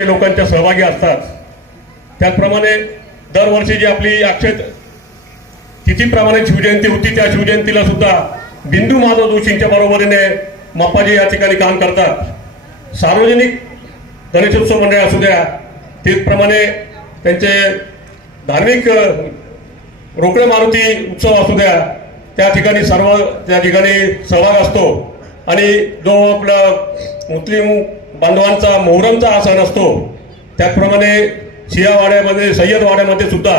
लोकांच्या सहभागी असतात। त्याचप्रमाणे दरवर्षी जी आपली अक्षय तिथीप्रमाणे शिवजयंती होती त्या शिवजयंतीला सुद्धा बिंदू माधव जोशींच्या बरोबरीने मप्पाजी या ठिकाणी काम करतात। सार्वजनिक गणेशोत्सव मंडळ असू द्या, त्याचप्रमाणे त्यांचे धार्मिक रोकडे मारुती उत्सव असू द्या, त्या ठिकाणी सर्व त्या ठिकाणी सहभाग असतो। आणि जो आपला मुस्लिम बांधवांचा मोहरमचा हा सण असतो, त्याचप्रमाणे शिया वाड्यामध्ये सय्यद वाड्यामध्ये सुद्धा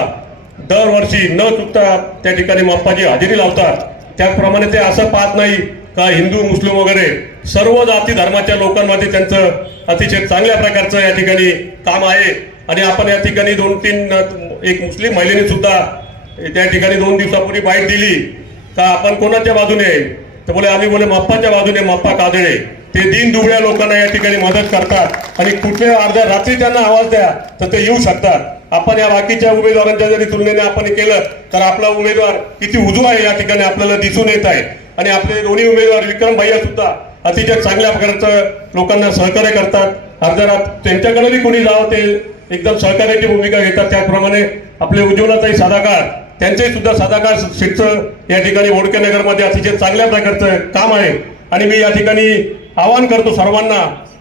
दरवर्षी न चुकता त्या ठिकाणी मप्पाजी हजेरी लावतात। त्याचप्रमाणे ते असं पाहत नाही का हिंदू मुस्लिम वगैरे सर्व जाती धर्माच्या लोकांमध्ये त्यांचं अतिशय चांगल्या प्रकारचं या ठिकाणी काम आहे। आणि आपण या ठिकाणी एक मुस्लिम महिलेने सुद्धा त्या ठिकाणी 2 दिवसापूर्वी बाईट दिली का आपण कोणाच्या बाजूने, तर बोले आम्ही बोले मप्पाच्या बाजूने, मप्पा काजळे। ते दीन दुबळ्या लोकांना या ठिकाणी मदत करतात आणि कुठल्या अर्ध्या रात्री त्यांना आवाज द्या तर ते येऊ शकतात। आपण या बाकीच्या उमेदवारांच्या जरी तुलनेने आपण केलं तर आपला उमेदवार किती उजवा आहे या ठिकाणी आपल्याला दिसून येत आहे। आणि आपले दोन्ही उमेदवार विक्रम भैया सुद्धा अतिशय चांगल्या प्रकारचं लोकांना सहकार्य करतात। अर्ध्या रात्री त्यांच्याकडेही कोणी जावं ते एकदम सहकार्याची भूमिका घेतात। त्याचप्रमाणे आपले उज्ज्वलाताई सदाकार, त्यांचे सुद्धा सदाकार शेठचं या ठिकाणी वडकेनगरमध्ये अतिशय चांगल्या प्रकारचं काम आहे। आणि मी या ठिकाणी आवाहन करतो सर्वांना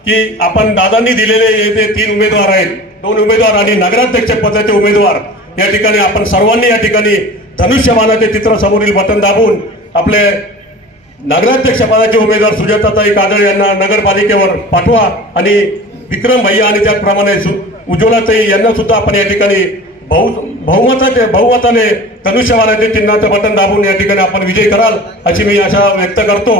की आपण दादांनी दिलेले हे 3 उमेदवार आहेत, 2 उमेदवार आणि नगराध्यक्ष पदाचे उमेदवार, या ठिकाणी आपण सर्वांनी या ठिकाणी धनुष्यबाणाचे चित्र समोरील बटन दाबून आपले नगराध्यक्ष पदाचे उमेदवार सुजाताताई काजळे यांना नगरपालिकेवर पाठवा। आणि विक्रम भैया आणि त्याचप्रमाणे उज्ज्वलाताई यांना सुद्धा आपण या ठिकाणी बहुमताने धनुष्यबाणाचे चिन्हाचं बटन दाबून या ठिकाणी आपण विजयी कराल अशी मी आशा व्यक्त करतो।